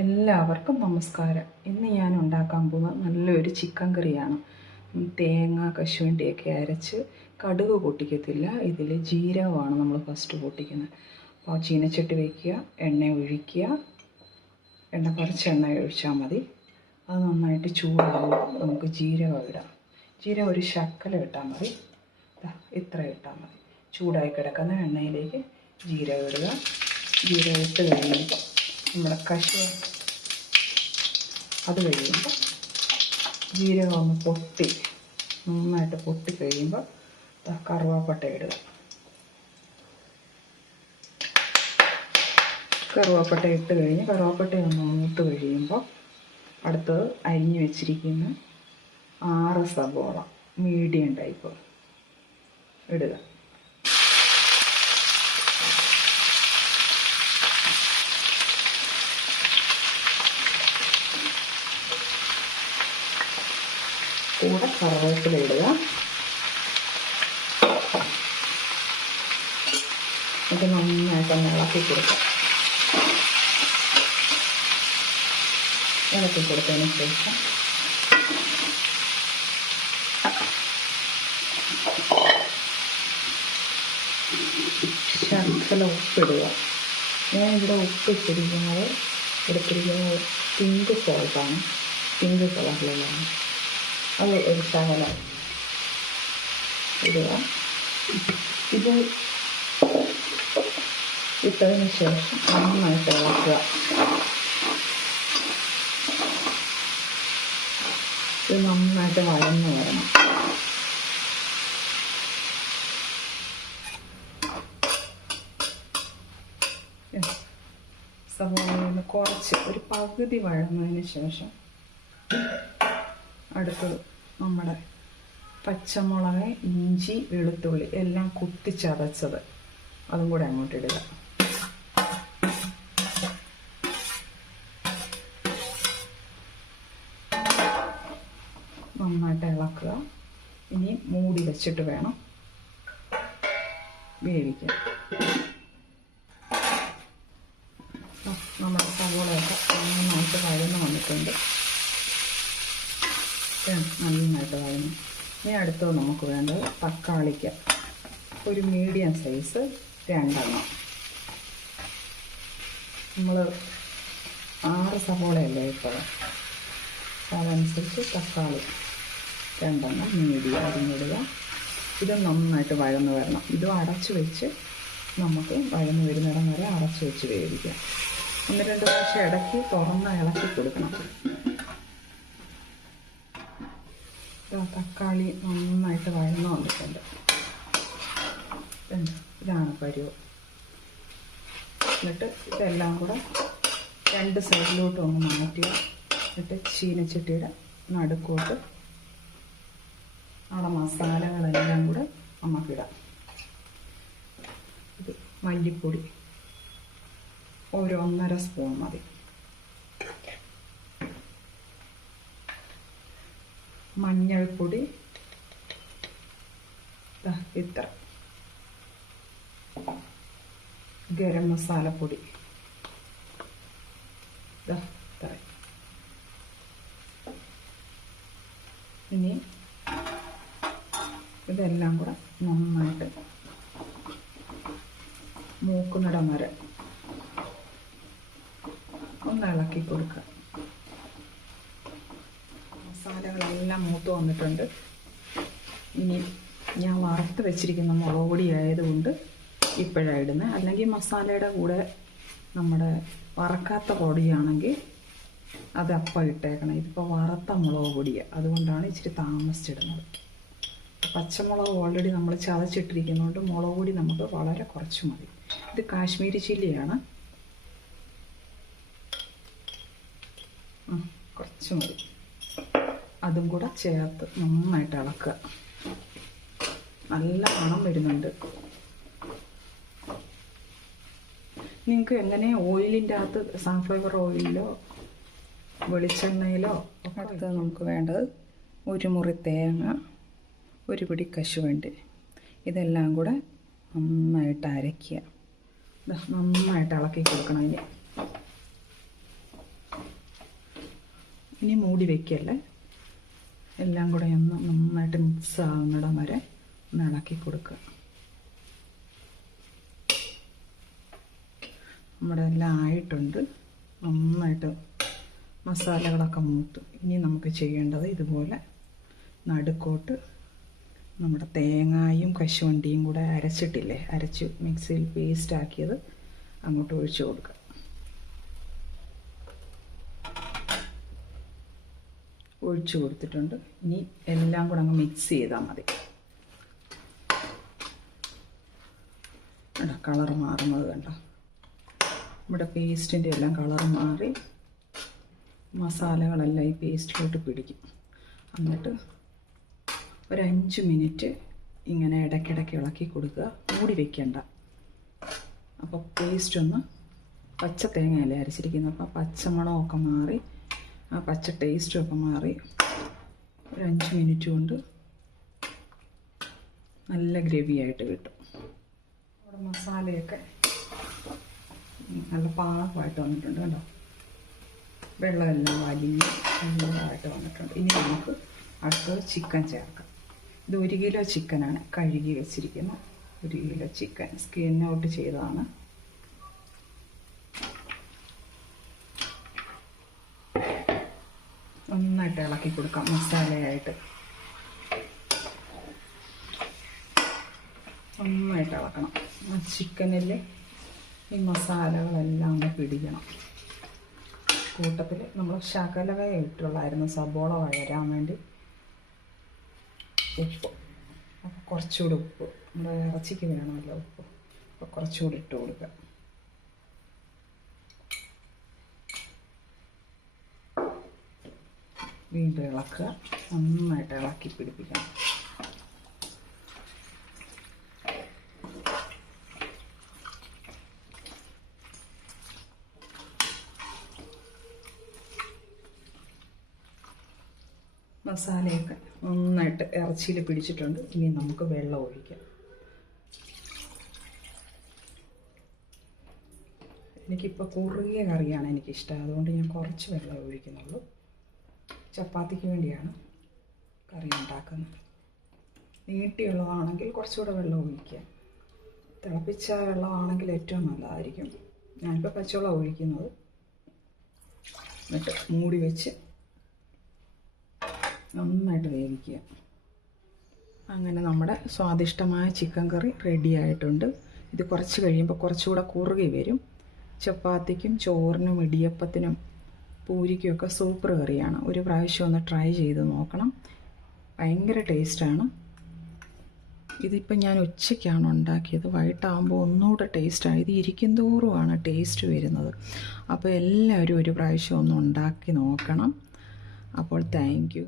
എല്ലാവർക്കും നമസ്കാരം. ഇന്ന് ഞാൻ ഉണ്ടാക്കാൻ പോകുന്നത് നല്ലൊരു ചിക്കൻ കറിയാണ്. തേങ്ങ കശുവണ്ടിയൊക്കെ അരച്ച് കടുക് പൊട്ടിക്കത്തില്ല, ഇതിൽ ജീരകമാണ് നമ്മൾ ഫസ്റ്റ് പൊട്ടിക്കുന്നത്. അപ്പോൾ ചീനച്ചട്ടി വയ്ക്കുക, എണ്ണ ഒഴിക്കുക, എണ്ണ കുറച്ച് എണ്ണ ഒഴിച്ചാൽ മതി. അത് നന്നായിട്ട് ചൂടാകുമ്പോൾ നമുക്ക് ജീരകം ഇടാം. ജീരകം ഒരു ശക്കല ഇട്ടാൽ മതി, ഇത്ര ഇട്ടാൽ മതി. ചൂടായി കിടക്കുന്ന എണ്ണയിലേക്ക് ജീരകം ഇടുക. ജീരകം ഇട്ട് കഴിയുമ്പോൾ നമ്മുടെ അത് കഴിയുമ്പോൾ ജീരകം ഒന്ന് പൊട്ടി നന്നായിട്ട് പൊട്ടി കഴിയുമ്പോൾ കറുവാപ്പട്ട ഇടുക. കറുവാപ്പട്ട ഇട്ട് കഴിഞ്ഞ് കറുവാപ്പട്ട ഒന്ന് മൂത്ത് കഴിയുമ്പോൾ അടുത്തത് അരിഞ്ഞു വെച്ചിരിക്കുന്ന 6 സവോള മീഡിയം ടൈപ്പ് ഇടുക. കൂടെ കറിവേപ്പില ഇടുക. ഇത് നന്നായിട്ടൊന്ന് ഇളക്കി കൊടുക്കുക. ഇളക്കി കൊടുത്തതിന് ശേഷം ശർക്കര ഉപ്പിടുക. ഞാനിവിടെ ഉപ്പ് എടുത്തിരിക്കുന്നത് പിങ്ക് സോൾട്ടാണ്, പിങ്ക് കളറിലുള്ളതാണ്. അത് ഒരു ശകലം ഇടുക. ഇത് ഇട്ടതിന് ശേഷം നന്നായിട്ട് ഇളക്കുക. ഇത് നന്നായിട്ട് വഴന്ന് വരണം. സവോളയിൽ നിന്ന് കുറച്ച് ഒരു പകുതി വഴന്നതിന് ശേഷം അടുത്തത് നമ്മുടെ പച്ചമുളക്, ഇഞ്ചി, വെളുത്തുള്ളി എല്ലാം കുത്തിച്ചതച്ചത് അതും കൂടെ അങ്ങോട്ട് ഇടുക. നന്നായിട്ട് ഇളക്കുക. ഇനി മൂടി വെച്ചിട്ട് വേണം വേവിക്കാൻ. നമ്മുടെ സവോളയൊക്കെ നന്നായിട്ട് വഴന്ന് വന്നിട്ടുണ്ട്. നന്നായിട്ട് വഴന്നു. ഇനി അടുത്തത് നമുക്ക് വേണ്ടത് തക്കാളിക്ക് ഒരു മീഡിയം സൈസ് 2 എണ്ണം. നമ്മൾ 6 സവോളയല്ലേ ഇപ്പോൾ, അതനുസരിച്ച് തക്കാളി 2 എണ്ണം മീഡിയം അരിഞ്ഞിടുക. ഇത് നന്നായിട്ട് വഴന്ന് വരണം. ഇതും അടച്ചു വെച്ച് നമുക്ക് വഴന്ന് വരുന്നിടം വരെ അടച്ചു വെച്ച് വേവിക്കാം. 1-2 പ്രാവശ്യം ഇടയ്ക്ക് തുറന്ന് ഇളക്കി കൊടുക്കണം. തക്കാളി നന്നായിട്ട് വഴന്ന് വന്നിട്ടുണ്ട്. ഇതാണ് പരുവ്. എന്നിട്ട് ഇതെല്ലാം കൂടെ 2 സൈഡിലോട്ട് ഒന്ന് മാറ്റുക. എന്നിട്ട് ചീനച്ചട്ടിയുടെ നടുക്കോട്ട് അവിടെ മസാലകളെല്ലാം കൂടെ നമുക്കിടാം. ഇത് മല്ലിപ്പൊടി ഒരു 1.5 സ്പൂൺ മതി. മഞ്ഞൾപ്പൊടി ഇത്ര, ഗരം മസാലപ്പൊടി ഇത്ര. ഇനി ഇതെല്ലാം കൂടെ നന്നായിട്ട് മൂക്കുന്നിടം വരെ ഒന്ന് ഇളക്കി കൊടുക്കുക. മസാലകളെല്ലാം മൂത്ത് വന്നിട്ടുണ്ട്. ഇനി ഞാൻ വറുത്ത് വെച്ചിരിക്കുന്ന മുളക് പൊടി ആയതുകൊണ്ട് ഇപ്പോഴാണ് ഇടുന്നത്. അല്ലെങ്കിൽ മസാലയുടെ കൂടെ നമ്മുടെ വറക്കാത്ത പൊടിയാണെങ്കിൽ അത് അപ്പം ഇട്ടേക്കണം. ഇതിപ്പോൾ വറുത്ത മുളക് പൊടിയാണ്, അതുകൊണ്ടാണ് ഇച്ചിരി താമസിച്ചിടുന്നത്. പച്ചമുളക് ഓൾറെഡി നമ്മൾ ചതച്ചിട്ടിരിക്കുന്നതുകൊണ്ട് മുളക് പൊടി നമുക്ക് വളരെ കുറച്ച് മതി. ഇത് കാശ്മീരി ചില്ലിയാണ്, കുറച്ച് മതി. അതും കൂടെ ചേർത്ത് നന്നായിട്ട് ഇളക്കുക. നല്ല മണം വരുന്നുണ്ട്. നിങ്ങൾക്ക് എങ്ങനെ ഓയിലിൻ്റെ അകത്ത് സൺഫ്ലവർ ഓയിലിലോ വെളിച്ചെണ്ണയിലോ ഒക്കെ. അടുത്തത് നമുക്ക് വേണ്ടത് 1 മുറി തേങ്ങ, 1 പിടി കശുവണ്ടി, ഇതെല്ലാം കൂടെ നന്നായിട്ട് അരയ്ക്കുക. നന്നായിട്ട് ഇളക്കി കൊടുക്കണം. ഇനി ഇനി മൂടി വയ്ക്കല്ലേ, എല്ലാം കൂടെ ഒന്ന് നന്നായിട്ട് മിക്സ് ആവുന്നിടം വരെ ഒന്ന് ഇളക്കി കൊടുക്കുക. നമ്മുടെ എല്ലാം ആയിട്ടുണ്ട്, നന്നായിട്ട് മസാലകളൊക്കെ മൂത്തു. ഇനി നമുക്ക് ചെയ്യേണ്ടത് ഇതുപോലെ നടുക്കോട്ട് നമ്മുടെ തേങ്ങായും കശുവണ്ടിയും കൂടെ അരച്ചിട്ടില്ലേ, അരച്ച് മിക്സിയിൽ പേസ്റ്റ് ആക്കിയത് അങ്ങോട്ട് ഒഴിച്ചു കൊടുക്കുക. ഒഴിച്ചു കൊടുത്തിട്ടുണ്ട്. ഇനി എല്ലാം കൂടെ അങ്ങ് മിക്സ് ചെയ്താൽ മതി. കണ്ടോ കളർ മാറുന്നത് കണ്ടോ, നമ്മുടെ പേസ്റ്റിൻ്റെ എല്ലാം കളർ മാറി മസാലകളെല്ലാം ഈ പേസ്റ്റിലോട്ട് പിടിക്കും. എന്നിട്ട് ഒരു 5 മിനിറ്റ് ഇങ്ങനെ ഇടയ്ക്കിടയ്ക്ക് ഇളക്കി കൊടുക്കുക, മൂടി വയ്ക്കണ്ട. അപ്പോൾ പേസ്റ്റ് ഒന്ന് പച്ച തേങ്ങയല്ലേ അരച്ചിരിക്കുന്നത്, അപ്പോൾ പച്ചമണമൊക്കെ മാറി ആ പച്ച ടേസ്റ്റും ഒക്കെ മാറി ഒരു 5 മിനിറ്റ് കൊണ്ട് നല്ല ഗ്രേവിയായിട്ട് കിട്ടും. അവിടെ മസാലയൊക്കെ നല്ല പാകമായിട്ട് വന്നിട്ടുണ്ട് കണ്ടോ, വെള്ളമെല്ലാം വലിഞ്ഞ് നല്ലതായിട്ട് വന്നിട്ടുണ്ട്. ഇനി നമുക്ക് അടുത്തത് ചിക്കൻ ചേർക്കാം. ഇത് 1 കിലോ ചിക്കനാണ് കഴുകി വെച്ചിരിക്കുന്നത്. 1 കിലോ ചിക്കൻ സ്കിൻ ഔട്ട് ചെയ്തതാണ്. നന്നായിട്ട് ഇളക്കി കൊടുക്കാം മസാലയായിട്ട്. നന്നായിട്ട് ഇളക്കണം. ആ ചിക്കനിൽ ഈ മസാലകളെല്ലാം ഒന്ന് പിടിക്കണം. കൂട്ടത്തിൽ നമ്മൾ ശകലവേ ഇട്ടുള്ളായിരുന്നു സബോള വഴരാൻ വേണ്ടി ഉപ്പ്. അപ്പോൾ കുറച്ചുകൂടി ഉപ്പ്, നമ്മുടെ ഇറച്ചിക്ക് വേണമല്ലോ ഉപ്പ്, അപ്പോൾ കുറച്ചുകൂടി ഇട്ട് കൊടുക്കുക. വീണ്ടും ഇളക്കുക, നന്നായിട്ട് ഇളക്കി പിടിപ്പിക്കണം. മസാലയൊക്കെ നന്നായിട്ട് ഇറച്ചിയിൽ പിടിച്ചിട്ടുണ്ട്. ഇനി നമുക്ക് വെള്ളം ഒഴിക്കാം. എനിക്കിപ്പോൾ കുറുകിയ കറിയാണ് എനിക്കിഷ്ടം, അതുകൊണ്ട് ഞാൻ കുറച്ച് വെള്ളം ഒഴിക്കുന്നുള്ളൂ. ചപ്പാത്തിക്ക് വേണ്ടിയാണ് കറി ഉണ്ടാക്കുന്നത്. നീട്ടിയുള്ളതാണെങ്കിൽ കുറച്ചുകൂടെ വെള്ളം ഒഴിക്കുക. തിളപ്പിച്ച വെള്ളമാണെങ്കിൽ ഏറ്റവും നല്ലതായിരിക്കും. ഞാനിപ്പോൾ പച്ചവെള്ളം ഒഴിക്കുന്നത്. എന്നിട്ട് മൂടി വെച്ച് നന്നായിട്ട് വേവിക്കുക. അങ്ങനെ നമ്മുടെ സ്വാദിഷ്ടമായ ചിക്കൻ കറി റെഡി ആയിട്ടുണ്ട്. ഇത് കുറച്ച് കഴിയുമ്പോൾ കുറച്ചുകൂടെ കുറുകി വരും. ചപ്പാത്തിക്കും ചോറിനും ഇടിയപ്പത്തിനും പൂരിക്കുമൊക്കെ സൂപ്പർ കറിയാണ്. ഒരു പ്രാവശ്യം ഒന്ന് ട്രൈ ചെയ്ത് നോക്കണം, ഭയങ്കര ടേസ്റ്റാണ്. ഇതിപ്പോൾ ഞാൻ ഉച്ചയ്ക്കാണ് ഉണ്ടാക്കിയത്, വൈകിട്ടാകുമ്പോൾ ഒന്നുകൂടെ ടേസ്റ്റാണ്. ഇത് ഇരിക്കും തോറുമാണ് ടേസ്റ്റ് വരുന്നത്. അപ്പോൾ എല്ലാവരും ഒരു പ്രാവശ്യം ഒന്ന് ഉണ്ടാക്കി നോക്കണം. അപ്പോൾ താങ്ക് യു.